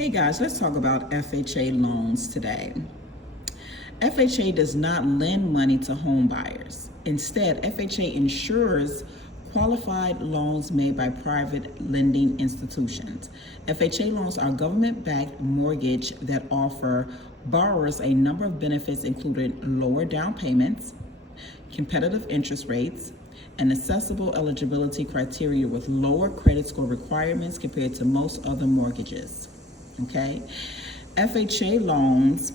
Hey guys, let's talk about FHA loans today. FHA does not lend money to home buyers. Instead, FHA insures qualified loans made by private lending institutions. FHA loans are government-backed mortgage that offer borrowers a number of benefits, including lower down payments, competitive interest rates, and accessible eligibility criteria with lower credit score requirements compared to most other mortgages. Okay, FHA loans.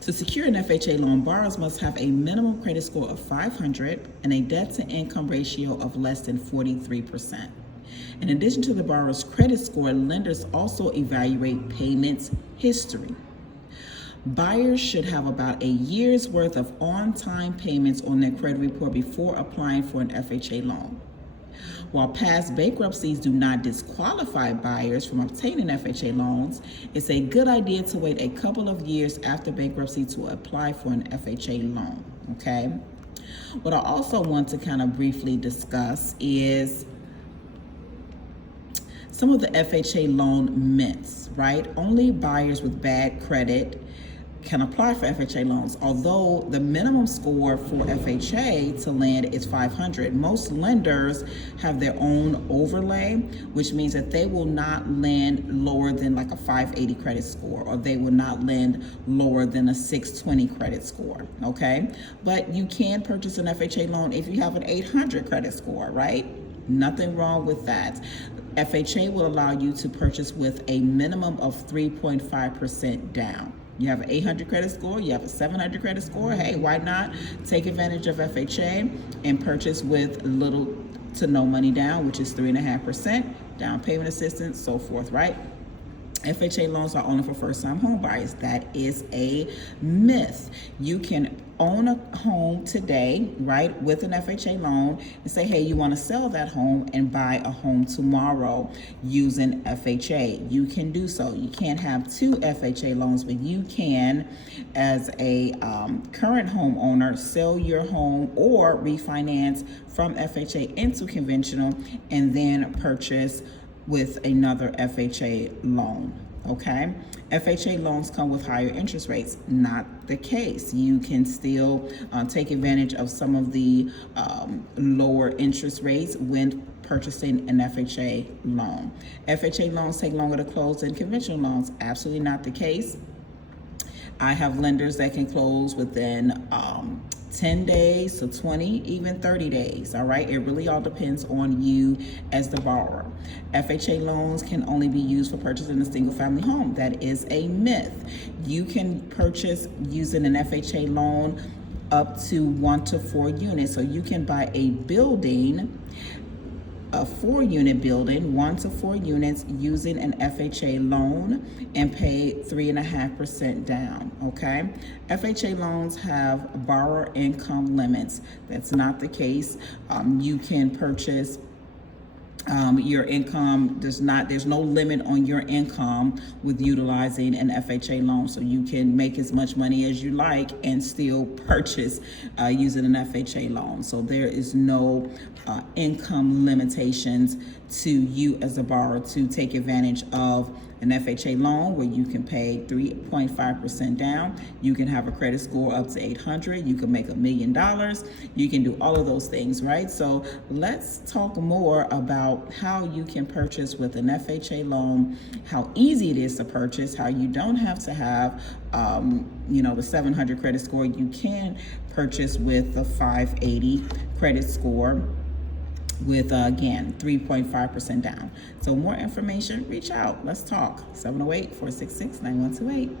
To secure an FHA loan, borrowers must have a minimum credit score of 500 and a debt-to-income ratio of less than 43%. In addition to the borrower's credit score, lenders also evaluate payments history. Buyers should have about a year's worth of on-time payments on their credit report before applying for an FHA loan. While past bankruptcies do not disqualify buyers from obtaining FHA loans, it's a good idea to wait a couple of years after bankruptcy to apply for an FHA loan, okay? What I also want to kind of briefly discuss is some of the FHA loan myths, right? Only buyers with bad credit can apply for FHA loans. Although the minimum score for FHA to lend is 500, most lenders have their own overlay, which means that they will not lend lower than like a 580 credit score, or they will not lend lower than a 620 credit score, okay? But you can purchase an FHA loan if you have an 800 credit score, right? Nothing wrong with that. FHA will allow you to purchase with a minimum of 3.5% down. You have an 800 credit score, you have a 700 credit score, hey, why not take advantage of FHA and purchase with little to no money down, which is 3.5%, down payment assistance, so forth, right? FHA loans are only for first-time home buyers. That is a myth. You can own a home today, right, with an FHA loan and say, hey, you want to sell that home and buy a home tomorrow using FHA. You can do so. You can't have two FHA loans, but you can, as a current homeowner, sell your home or refinance from FHA into conventional and then purchase with another FHA loan, okay? FHA loans come with higher interest rates. Not the case. You can still take advantage of some of the lower interest rates when purchasing an FHA loan. FHA loans take longer to close than conventional loans. Absolutely not the case. I have lenders that can close within 10 days to 20, even 30 days, all right? It really all depends on you as the borrower. FHA loans can only be used for purchasing a single family home. That is a myth. You can purchase using an FHA loan up to 1 to 4 units. So you can buy a building, a 4-unit building, 1 to 4 units, using an FHA loan and pay 3.5% down, okay? FHA loans have borrower income limits. That's not the case. You can purchase your income there's no limit on your income with utilizing an FHA loan, so you can make as much money as you like and still purchase using an FHA loan. So there is no income limitations to you as a borrower to take advantage of an FHA loan, where you can pay 3.5% down. You can have a credit score up to 800. You can make $1 million. You can do all of those things, right? So let's talk more about how you can purchase with an FHA loan, how easy it is to purchase, how you don't have to have, the 700 credit score. You can purchase with the 580 credit score with, again, 3.5% down. So more information, reach out. Let's talk. 708-466-9128.